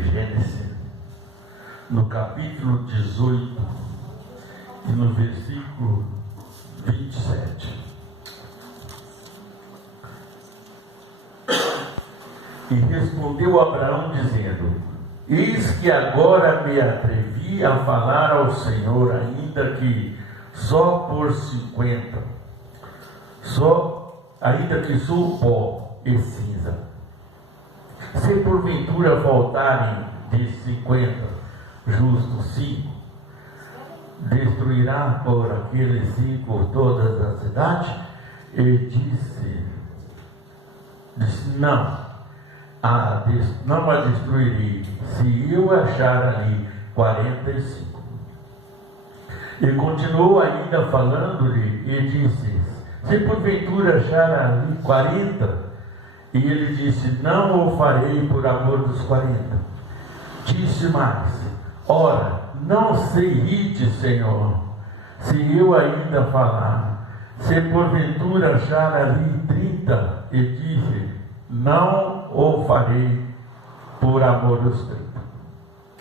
de Gênesis, no capítulo 18 e no versículo 27. E respondeu Abraão dizendo: eis que agora me atrevi a falar ao Senhor, ainda que só por 50, ainda que sou pó e cinza. Se porventura faltarem de 50 justos 5, destruirá por aqueles 5 todas as cidades? E disse não a destruirei, se eu achar ali 45. E continuou ainda falando-lhe e disse: se porventura achar ali 40, e ele disse: não o farei por amor dos 40. Disse mais: ora, não se irrite, Senhor, se eu ainda falar. Se porventura achar ali 30, e disse: não o farei por amor dos 30.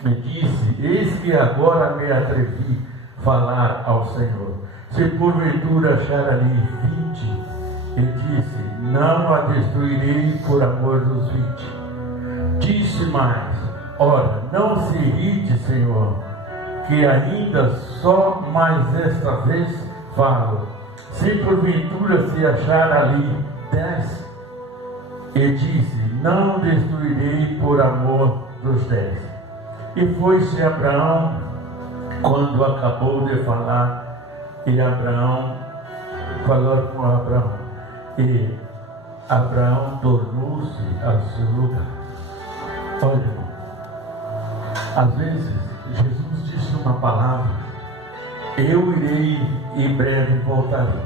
E disse: eis que agora me atrevi a falar ao Senhor. Se porventura achar ali 20, e disse: não a destruirei por amor dos 20. Disse mais: ora, não se irrite, Senhor, que ainda só mais esta vez falo. Se porventura se achar ali 10, e disse: não destruirei por amor dos 10. E foi-se Abraão quando acabou de falar, e Abraão falou com Abraão, e Abraão tornou-se a seu lugar. Olha, às vezes Jesus disse uma palavra: eu irei e breve voltarei.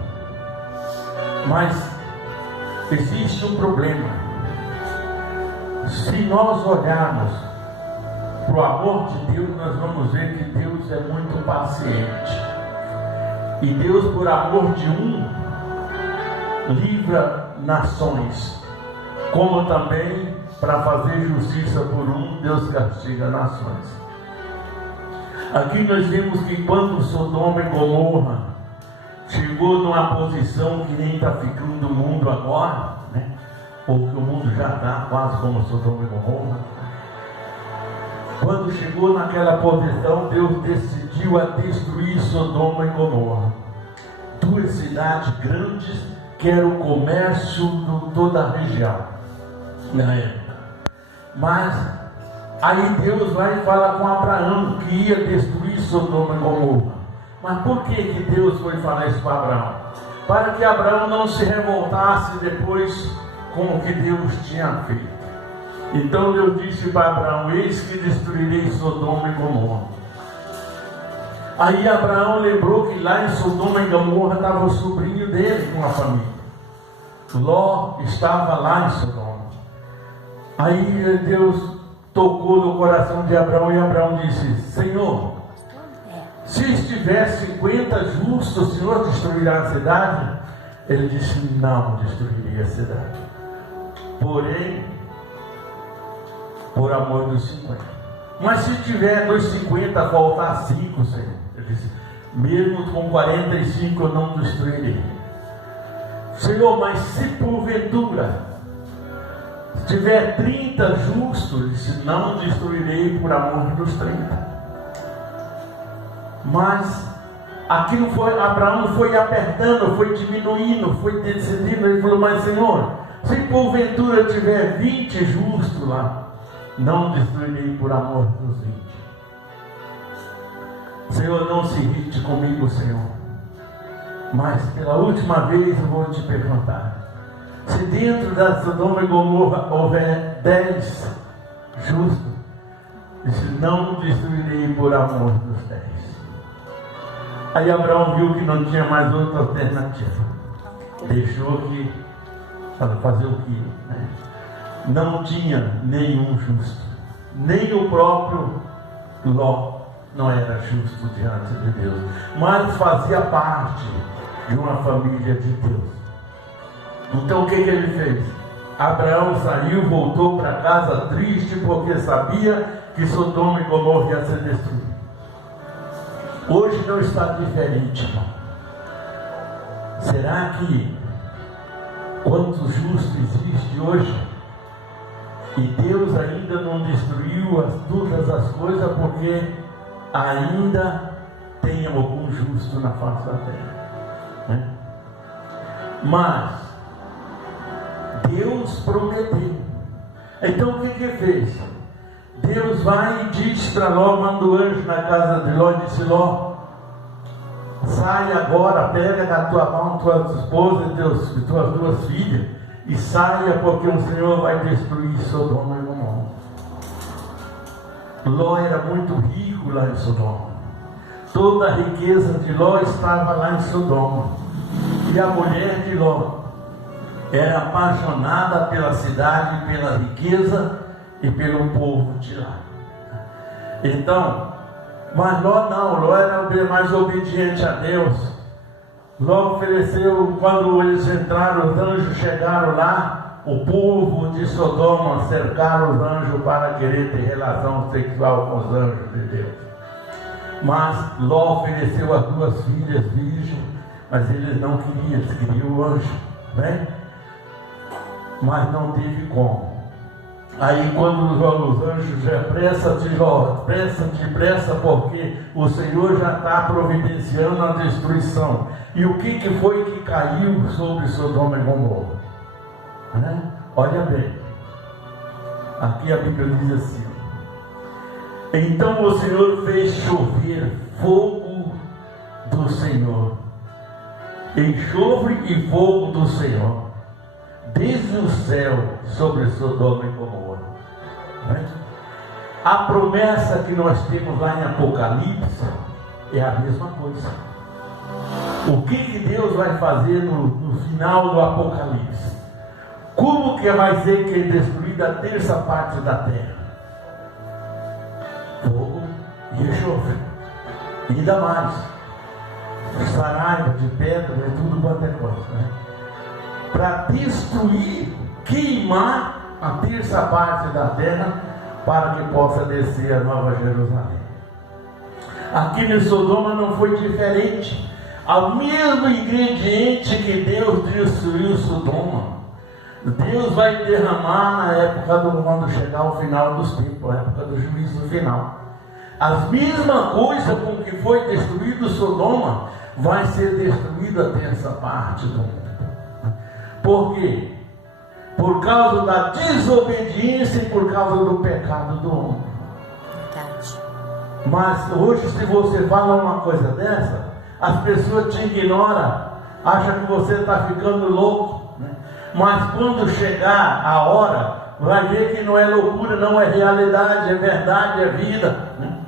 Mas existe um problema. Se nós olharmos para o amor de Deus, nós vamos ver que Deus é muito paciente. E Deus, por amor de um, livra nações, como também para fazer justiça por um, Deus castiga nações. Aqui nós vemos que quando Sodoma e Gomorra chegou numa posição que nem está ficando o mundo agora, né? Ou que o mundo já está quase como Sodoma e Gomorra. Quando chegou naquela posição, Deus decidiu a destruir Sodoma e Gomorra. 2 cidades grandes que era o comércio de toda a região na época. Mas aí Deus vai falar com Abraão que ia destruir Sodoma e Gomorra. Mas por que Deus foi falar isso para Abraão? Para que Abraão não se revoltasse depois com o que Deus tinha feito. Então Deus disse para Abraão: eis que destruirei Sodoma e Gomorra. Aí Abraão lembrou que lá em Sodoma e Gomorra estava o sobrinho dele com a família. Ló estava lá em Sodoma. Aí Deus tocou no coração de Abraão e Abraão disse: Senhor, se estiver 50 justos, o Senhor destruirá a cidade? Ele disse: não destruiria a cidade, porém por amor dos 50. Mas se tiver dos 50 faltar 5, Senhor, ele disse: mesmo com 45 eu não destruirei. Senhor, mas se porventura tiver 30 justos, ele disse: não destruirei por amor dos 30. Mas aqui não foi, Abraão não foi apertando, foi diminuindo, foi decidindo. Ele falou: mas Senhor, se porventura tiver 20 justos lá, não destruirei por amor dos 20. Senhor, não se irrite comigo, Senhor. Mas pela última vez eu vou te perguntar: se dentro da Sodoma e Gomorra houver 10 justos, disse: não destruirei por amor dos 10. Aí Abraão viu que não tinha mais outra alternativa. Deixou que fazer o que, né? Não tinha nenhum justo, nem o próprio Ló não era justo diante de Deus, mas fazia parte de uma família de Deus. Então o que ele fez? Abraão saiu, voltou para casa triste, porque sabia que Sodoma e Gomorra ia ser destruído. Hoje não está diferente, irmão. Será que quantos justos existem hoje e Deus ainda não destruiu todas as coisas porque ainda tem algum justo na face da terra, né? Mas Deus prometeu. Então o que fez? Deus vai e diz para Ló, manda o anjo na casa de Ló e disse: Ló, sai agora, pega na tua mão tua esposa e tuas duas filhas e saia, porque o Senhor vai destruir Sodoma e Gomorra. Ló era muito rico lá em Sodoma. Toda a riqueza de Ló estava lá em Sodoma. E a mulher de Ló era apaixonada pela cidade, pela riqueza e pelo povo de lá. Então, mas Ló não, Ló era mais obediente a Deus. Ló ofereceu, quando eles entraram, os anjos chegaram lá, o povo de Sodoma cercaram os anjos para querer ter relação sexual com os anjos de Deus. Mas Ló ofereceu as duas filhas virgens, mas eles não queriam, eles queriam o anjo, né? Mas não teve como. Aí quando os anjos já pressa depressa, porque o Senhor já está providenciando a destruição. E o que foi que caiu sobre Sodoma e Gomorra? Né? Olha bem, aqui a Bíblia diz assim: então o Senhor fez chover fogo do Senhor, enxofre e fogo do Senhor, desde o céu sobre Sodoma e Gomorra. Né? A promessa que nós temos lá em Apocalipse é a mesma coisa. O que Deus vai fazer no final do Apocalipse? Como que vai ser que é destruída a terça parte da terra? Fogo e enxofre. E ainda mais, saraiva de pedra e tudo quanto é coisa, né? Para destruir, queimar a terça parte da terra, para que possa descer a Nova Jerusalém. Aqui em Sodoma não foi diferente. O mesmo ingrediente que Deus destruiu Sodoma, Deus vai derramar na época quando chegar o final dos tempos, a época do juízo final. As mesma coisa com que foi destruído Sodoma, vai ser destruída a terça parte do mundo. Por quê? Por causa da desobediência e por causa do pecado do homem. Verdade. Mas hoje, se você fala uma coisa dessa, as pessoas te ignoram, acham que você está ficando louco, né? Mas quando chegar a hora, vai ver que não é loucura, não é realidade, é verdade, é vida, né?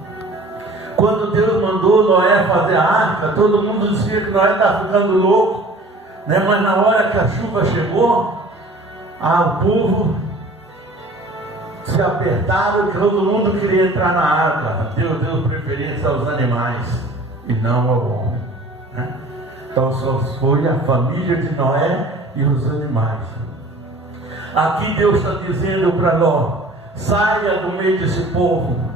Quando Deus mandou Noé fazer a arca, todo mundo dizia que Noé está ficando louco, né? Mas na hora que a chuva chegou, o povo se apertaram, todo mundo queria entrar na arca. Deus deu preferência aos animais e não ao homem, né? Então só foi a família de Noé e os animais. Aqui Deus está dizendo para Ló: saia do meio desse povo.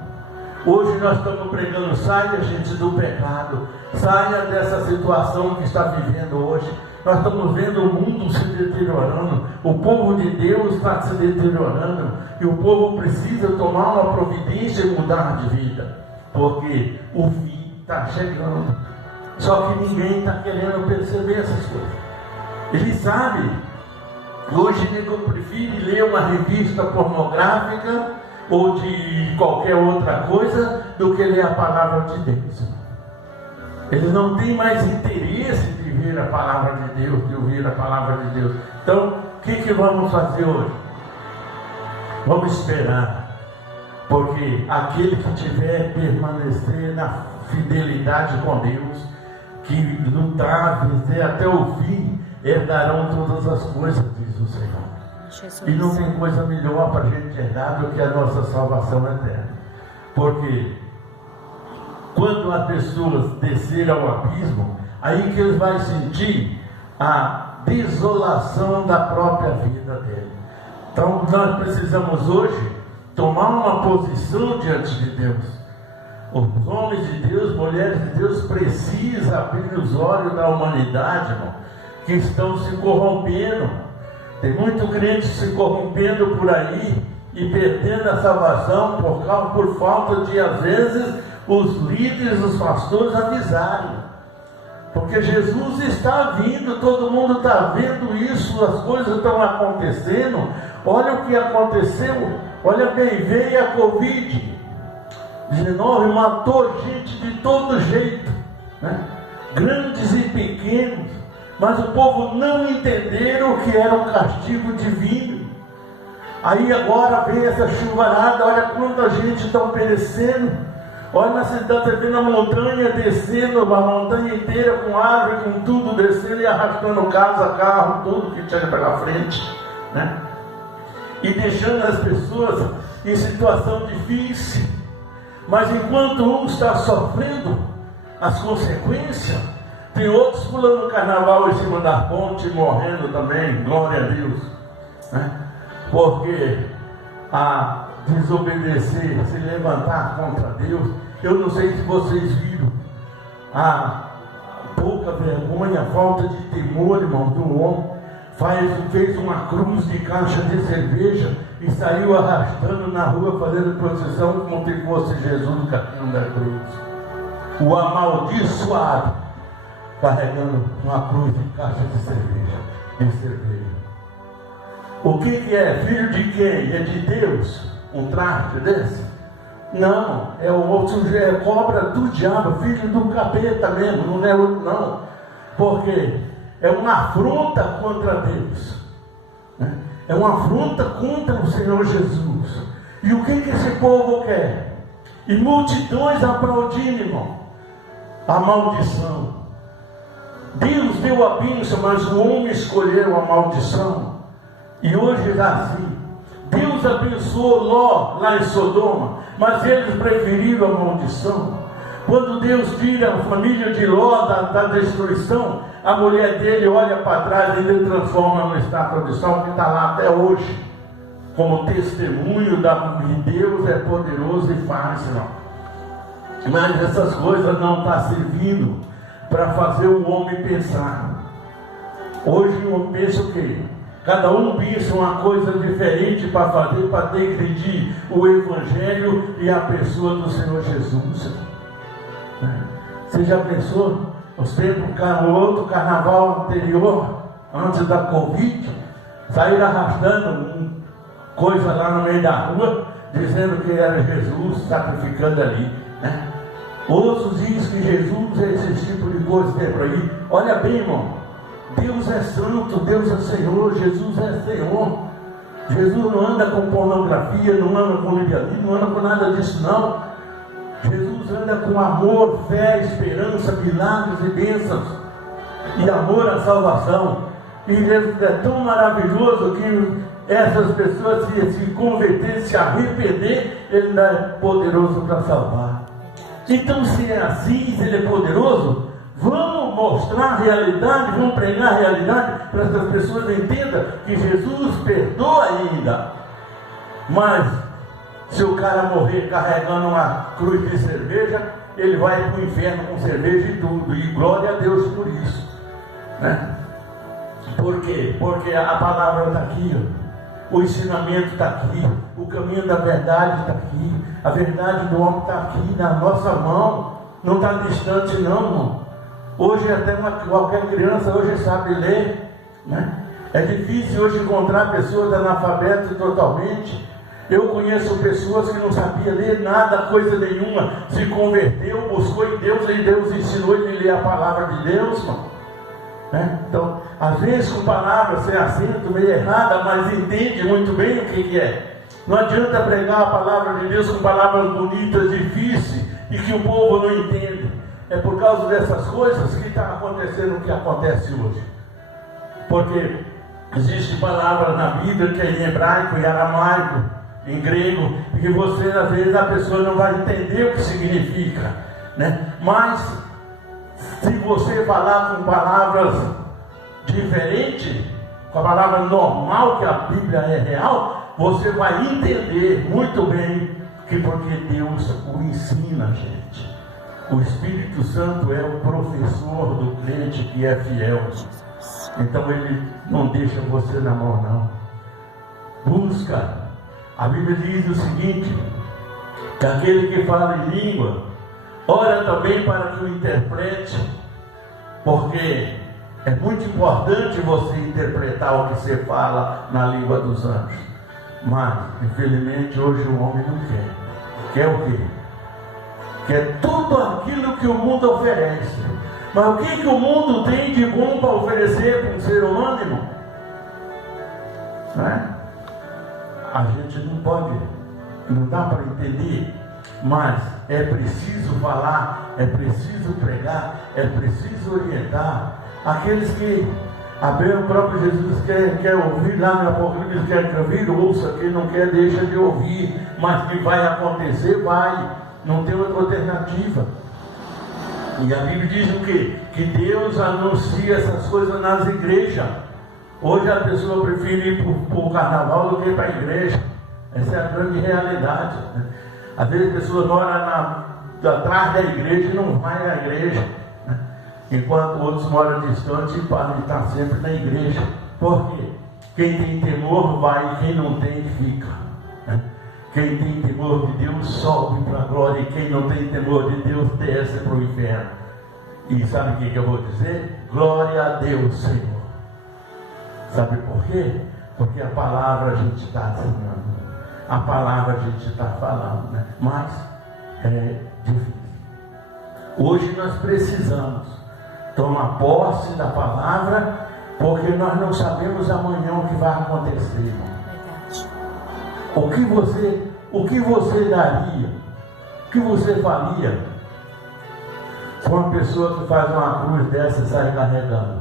Hoje nós estamos pregando: saia, gente, do pecado, saia dessa situação que está vivendo hoje. Nós estamos vendo o mundo se deteriorando, o povo de Deus está se deteriorando, e o povo precisa tomar uma providência e mudar de vida, porque o fim está chegando. Só que ninguém está querendo perceber essas coisas. Ele sabe. Hoje eu prefiro ler uma revista pornográfica ou de qualquer outra coisa do que ler a palavra de Deus. Eles não têm mais interesse de ver a palavra de Deus, de ouvir a palavra de Deus. Então, o que vamos fazer hoje? Vamos esperar, porque aquele que tiver permanecer na fidelidade com Deus, que lutar, vencer até o fim, herdarão todas as coisas, diz o Senhor. Jesus. E não tem coisa melhor para a gente herdar do que a nossa salvação eterna. Porque quando as pessoas descerem ao abismo, aí que eles vão sentir a desolação da própria vida dele. Então nós precisamos hoje tomar uma posição diante de Deus. Os homens de Deus, mulheres de Deus, precisam abrir os olhos da humanidade, irmão, que estão se corrompendo. Tem muito crente se corrompendo por aí e perdendo a salvação por falta de, às vezes, os líderes, os pastores avisarem. Porque Jesus está vindo, todo mundo está vendo isso, as coisas estão acontecendo. Olha o que aconteceu, olha bem, veio a Covid-19, matou gente de todo jeito, né? Grandes e pequenos, mas o povo não entenderam que era um castigo divino. Aí agora vem essa chuvarada, olha quanta gente está perecendo. Olha na cidade, vendo a montanha descendo, a montanha inteira com árvore, com tudo descendo e arrastando casa, carro, tudo que tinha pela frente, né? E deixando as pessoas em situação difícil. Mas enquanto um está sofrendo as consequências, tem outros pulando carnaval em cima da ponte, morrendo também, glória a Deus, né? Porque a desobedecer, se levantar contra Deus, eu não sei se vocês viram a pouca vergonha, a falta de temor, irmão, do homem. Fez uma cruz de caixa de cerveja e saiu arrastando na rua, fazendo procissão como se fosse Jesus carregando da cruz. O amaldiçoado carregando uma cruz de caixa de cerveja. O que é? Filho de quem? É de Deus? Um traste desse? Não, é o outro, é cobra do diabo, filho do capeta mesmo, não é outro não. Porque é uma afronta contra Deus, né? É uma afronta contra o Senhor Jesus. E o que esse povo quer? E multidões aplaudindo, irmão, a maldição. Deus deu a bênção, mas o homem escolheu a maldição. E hoje é assim. Deus abençoou Ló lá em Sodoma, mas eles preferiram a maldição. Quando Deus tira a família de Ló da destruição, a mulher dele olha para trás e ele transforma numa estátua de sal que está lá até hoje, como testemunho de Deus é poderoso e fácil. Mas essas coisas não estão servindo para fazer o homem pensar. Hoje o homem pensa o quê? Cada um pensa uma coisa diferente para fazer, para degredir o Evangelho e a pessoa do Senhor Jesus. Você já pensou? O outro carnaval anterior, antes da Covid, saíram arrastando coisa lá no meio da rua, dizendo que era Jesus sacrificando ali, né? Outros dizem que Jesus é esse tipo de coisa que tem por aí. Olha bem, irmão. Deus é santo, Deus é Senhor, Jesus é Senhor. Jesus não anda com pornografia, não anda com liberalismo, não anda com nada disso não. Jesus anda com amor, fé, esperança, milagres e bênçãos, e amor à salvação. E Jesus é tão maravilhoso que essas pessoas se converterem, se arrepender, Ele é poderoso para salvar. Então, se é assim, se Ele é poderoso, vamos mostrar a realidade, vamos pregar a realidade para que as pessoas entendam que Jesus perdoa ainda. Mas se o cara morrer carregando uma cruz de cerveja, ele vai para o inferno com cerveja e tudo. E glória a Deus por isso, né? Por quê? Porque a palavra está aqui, ó. O ensinamento está aqui, o caminho da verdade está aqui, a verdade do homem está aqui na nossa mão, não está distante não, irmão. Hoje até qualquer criança hoje sabe ler, né? É difícil hoje encontrar pessoas analfabetas totalmente. Eu conheço pessoas que não sabiam ler nada, coisa nenhuma, se converteu, buscou em Deus, e Deus ensinou ele a ler a palavra de Deus, mano, né? Então, às vezes com palavras sem acento, meio errada, mas entende muito bem o que é. Não adianta pregar a palavra de Deus com palavras bonitas, difíceis, e que o povo não entende. É por causa dessas coisas que está acontecendo o que acontece hoje. Porque existe palavra na Bíblia que é em hebraico, em aramaico, em grego, e que você, às vezes, a pessoa não vai entender o que significa, né? Mas se você falar com palavras diferentes, com a palavra normal, que a Bíblia é real, você vai entender muito bem que porque Deus o ensina, gente. O Espírito Santo é o professor do crente que é fiel. Então ele não deixa você na mão, não. Busca. A Bíblia diz o seguinte, que aquele que fala em língua, ora também para que o interprete, porque é muito importante você interpretar o que você fala na língua dos anjos. Mas, infelizmente, hoje o homem não quer. Quer o quê? Quer tudo aquilo que o mundo oferece. Mas o que o mundo tem de bom para oferecer para um ser humano, irmão? Não é? A gente não pode, não dá para entender. Mas é preciso falar, é preciso pregar, é preciso orientar aqueles que o próprio Jesus quer ouvir lá no Apocalipse, quer ouvir, ouça, quem não quer deixa de ouvir, mas que vai acontecer, vai, não tem outra alternativa. E a Bíblia diz o quê? Que Deus anuncia essas coisas nas igrejas. Hoje a pessoa prefere ir para o carnaval do que para a igreja. Essa é a grande realidade. Às vezes a pessoa mora atrás da igreja e não vai à igreja, enquanto outros moram distante e podem estar sempre na igreja. Por quê? Quem tem temor vai, quem não tem fica. Quem tem temor de Deus sobe para a glória, e quem não tem temor de Deus desce para o inferno. E sabe o que eu vou dizer? Glória a Deus, Senhor. Sabe por quê? Porque a palavra a gente está ensinando, a palavra a gente está falando, né? Mas é difícil. Hoje nós precisamos tomar posse da palavra, porque nós não sabemos amanhã o que vai acontecer, irmão. O que você daria, o que você faria com uma pessoa que faz uma cruz dessa e sai carregando?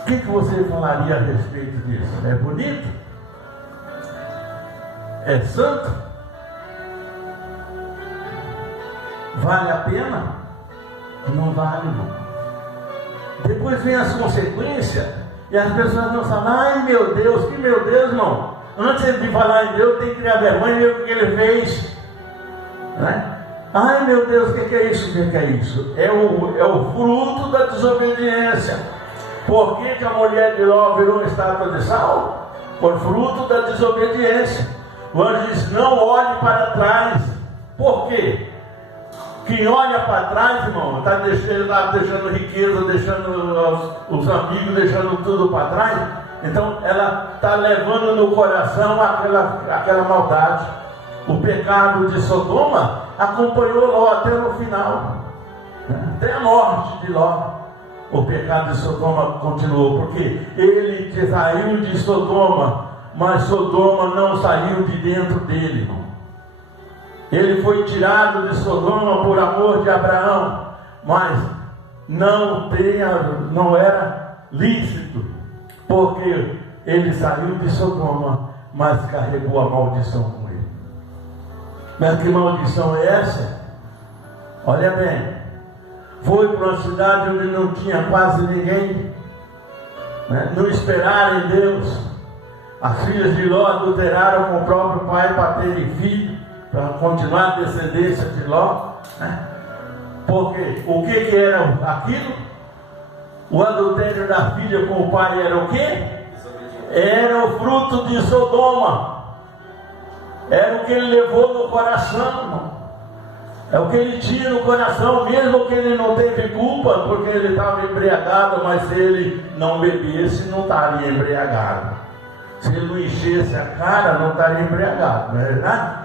O que você falaria a respeito disso? É bonito? É santo? Vale a pena? Não vale, não. Depois vem as consequências e as pessoas não sabem. Ai meu Deus, que meu Deus, não. Antes de falar em Deus, tem que criar vergonha e ver o que ele fez, né? Ai meu Deus, o que é isso? O que é isso? É o fruto da desobediência. Por que a mulher de Ló virou uma estátua de sal? Por fruto da desobediência. O anjo diz: não olhe para trás. Por quê? Quem olha para trás, irmão, está deixando riqueza, deixando os amigos, deixando tudo para trás. Então ela está levando no coração aquela maldade. O pecado de Sodoma acompanhou Ló até no final, até a morte de Ló. O pecado de Sodoma continuou, porque ele saiu de Sodoma, mas Sodoma não saiu de dentro dele, irmão. Ele foi tirado de Sodoma por amor de Abraão, mas não era lícito, porque ele saiu de Sodoma, mas carregou a maldição com ele. Mas que maldição é essa? Olha bem, foi para uma cidade onde não tinha quase ninguém, né? Não esperaram em Deus. As filhas de Ló adulteraram com o próprio pai para terem filho, para continuar a descendência de Ló, né? Porque o que era aquilo? O adultério da filha com o pai era o quê? Era o fruto de Sodoma. Era o que ele levou no coração, irmão. É o que ele tinha no coração, mesmo que ele não teve culpa, porque ele estava embriagado, mas se ele não bebesse, não estaria embriagado. Se ele não enchesse a cara, não estaria embriagado, não é verdade?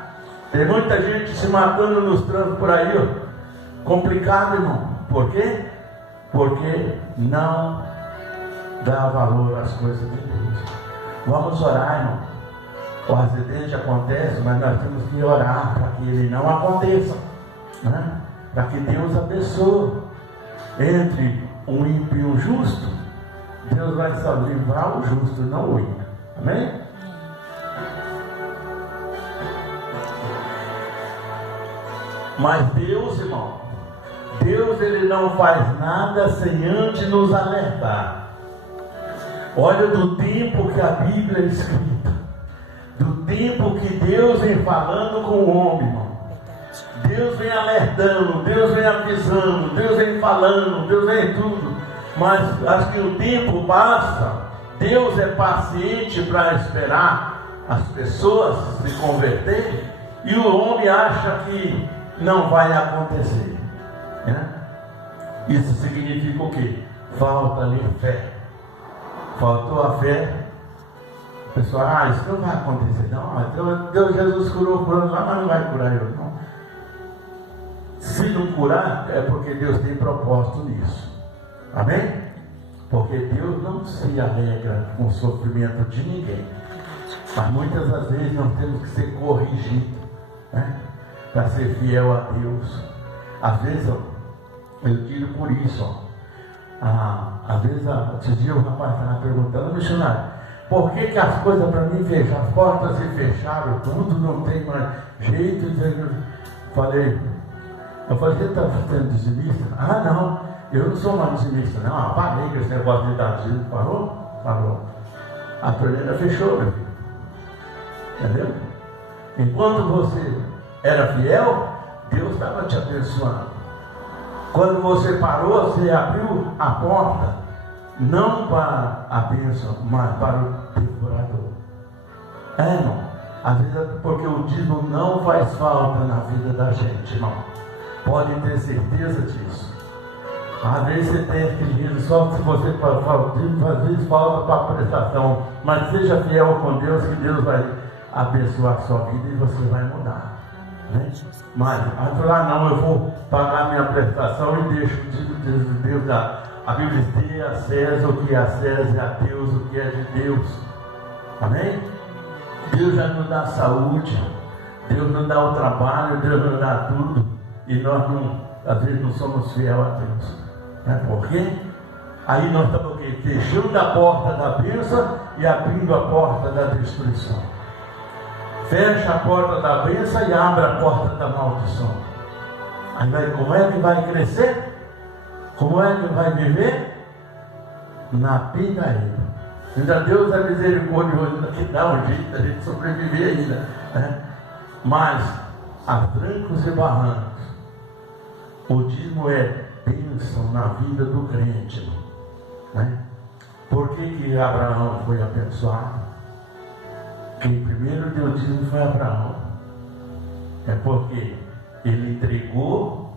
Tem muita gente se matando nos trânsitos por aí, ó. Complicado, irmão. Por quê? Porque não dá valor às coisas de Deus. Vamos orar, irmão. O acidente acontece, mas nós temos que orar para que ele não aconteça, né? Para que Deus abençoe. Entre um ímpio e um justo, Deus vai só livrar o justo, não o ímpio. Amém? Mas Deus, irmão, Deus ele não faz nada sem antes nos alertar. Olha do tempo que a Bíblia é escrita, do tempo que Deus vem falando com o homem, irmão. Deus vem alertando, Deus vem avisando, Deus vem falando, Deus vem tudo. Mas acho que o tempo passa, Deus é paciente para esperar as pessoas se converterem, e o homem acha que não vai acontecer, né? Isso significa o quê? Falta-lhe fé. Faltou a fé. O pessoal, isso não vai acontecer, não. Deus, Jesus curou fulano lá, mas não vai curar eu, não. Se não curar, é porque Deus tem propósito nisso. Amém? Porque Deus não se alegra com o sofrimento de ninguém. Mas muitas das vezes nós temos que ser corrigidos, né? Para ser fiel a Deus. Às vezes eu tiro por isso. Às vezes, esses dias o rapaz estava perguntando, missionário, por que as coisas para mim fecharam? As portas se fecharam, tudo não tem mais jeito. Eu falei, você está sendo dizimista? Não, eu não sou mais dizimista, não. Parei com esse negócio de dar dízimo. Parou. A torneira fechou, meu filho. Entendeu? Enquanto você era fiel, Deus estava te abençoando. Quando você parou, você abriu a porta, não para a bênção, mas para o devorador. Irmão, às vezes é porque o dízimo não faz falta na vida da gente, irmão. Pode ter certeza disso. Às vezes você tem aquele dinheiro só se você às vezes falta para a prestação, mas seja fiel com Deus, que Deus vai abençoar a sua vida e você vai mudar, né? Mas não, eu vou pagar minha prestação e deixo Deus dar. A Bíblia diz: dê a César o que é a César, e a Deus o que é de Deus. Amém? Deus já nos dá saúde, Deus nos dá o trabalho, Deus nos dá tudo, e nós às vezes não somos fiéis a Deus, né? Por quê? Aí nós estamos o quê? Fechando a porta da bênção e abrindo a porta da destruição. Fecha a porta da bênção e abre a porta da maldição. Aí como é que vai crescer? Como é que vai viver? Na pindaíba. Ainda Deus é misericordioso, que dá um jeito da gente sobreviver ainda, né? Mas, a trancos e barrancos, o dízimo é bênção na vida do crente, né? Por que Abraão foi abençoado? Quem primeiro deu dízimo foi Abraão. É porque ele entregou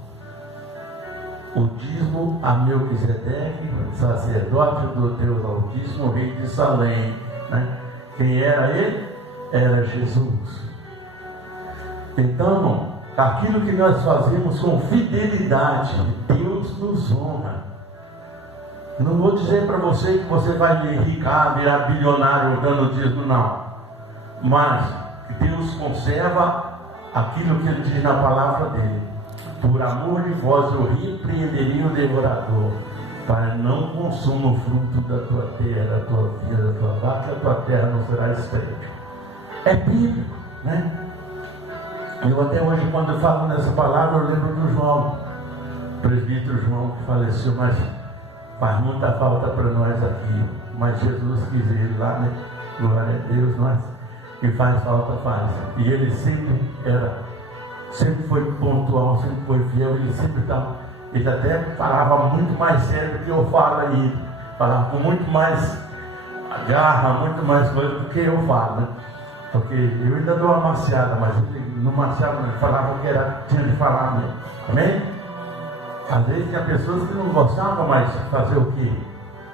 o dízimo a Melquisedeque, sacerdote do Deus Altíssimo, rei de Salém, né? Quem era ele? Era Jesus. Então, irmão, aquilo que nós fazemos com fidelidade, Deus nos honra. Não vou dizer para você que você vai enricar, virar bilionário dando dízimo, não. Mas Deus conserva aquilo que Ele diz na palavra dele: por amor de vós eu repreenderia o devorador, para não consuma o fruto da tua terra, da tua vida, da tua vaca, a tua terra não será estéril. É bíblico, né? Eu até hoje, quando eu falo nessa palavra, eu lembro do João, presbítero João, que faleceu, mas faz muita falta para nós aqui. Mas Jesus quis ir lá, né? Glória a Deus, nós. Que faz falta, faz. E ele sempre foi pontual, sempre foi fiel, ele até falava muito mais sério do que eu falo aí, falava com muito mais garra, muito mais coisa do que eu falo, né? Porque eu ainda dou uma maciada, mas ele não maciava, ele falava o que tinha de falar mesmo. Amém? Às vezes tinha pessoas que não gostavam, mas fazer o quê?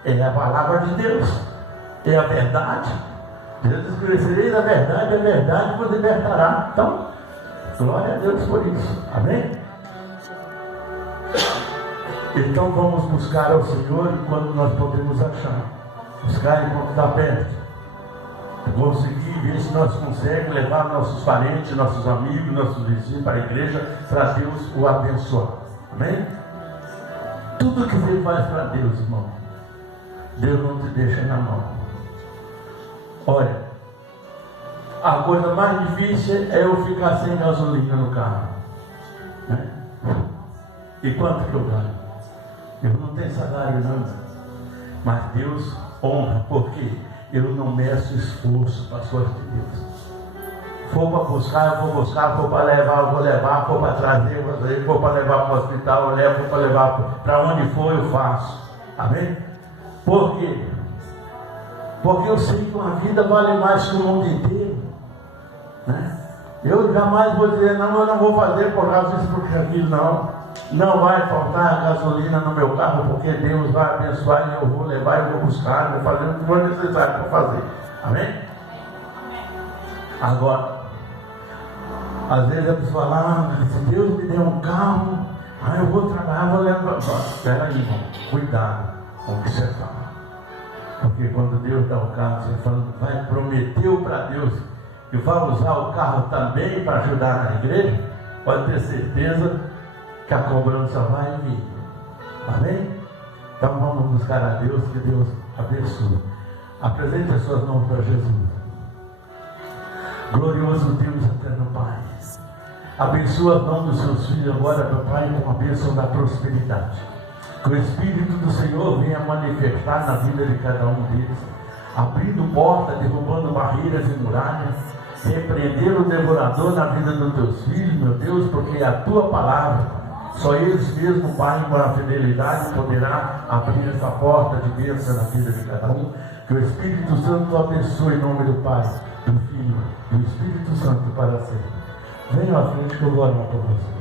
É a palavra de Deus, é a verdade. Jesus conhecereis a verdade vos libertará. Então, glória a Deus por isso. Amém? Então vamos buscar ao Senhor enquanto nós podemos achar. Buscar enquanto está perto. Conseguir ver se nós conseguimos levar nossos parentes, nossos amigos, nossos vizinhos para a igreja, para Deus o abençoar. Amém? Tudo que você faz para Deus, irmão, Deus não te deixa na mão. Olha, a coisa mais difícil é eu ficar sem gasolina no carro, né? E quanto que eu ganho? Eu não tenho salário não, mas Deus honra, porque eu não meço esforço para as coisas de Deus. For para buscar, eu vou buscar, for para levar, eu vou levar, for para trazer, eu vou trazer, for para levar para o hospital, eu levo, for para levar para onde for, eu faço. Amém? Por quê? Porque eu sei que uma vida vale mais que o mundo inteiro, né? Eu jamais vou dizer, não, eu não vou fazer por causa disso, porque aquilo não. Não vai faltar gasolina no meu carro, porque Deus vai abençoar e eu vou levar, eu vou buscar, eu vou fazer o que for necessário para fazer. Amém? Agora, às vezes a pessoa fala, se Deus me der um carro, eu vou trabalhar, vou levar. Espera aí, irmão, cuidado com o que você fala. Porque quando Deus dá o carro, você fala, vai, prometeu para Deus que vai usar o carro também para ajudar na igreja, pode ter certeza que a cobrança vai vir. Amém? Então vamos buscar a Deus, que Deus abençoe. Apresente as suas mãos para Jesus. Glorioso Deus, eterno Pai, abençoa a mão dos seus filhos agora, Pai, com a bênção da prosperidade. Que o Espírito do Senhor venha manifestar na vida de cada um deles, abrindo portas, derrubando barreiras e muralhas, repreender o devorador na vida dos teus filhos, meu Deus, porque é a tua palavra, só eles mesmos, Pai, com a fidelidade, poderá abrir essa porta de bênção na vida de cada um. Que o Espírito Santo abençoe em nome do Pai, do Filho, do Espírito Santo para sempre. Venha à frente que eu vou orar por você.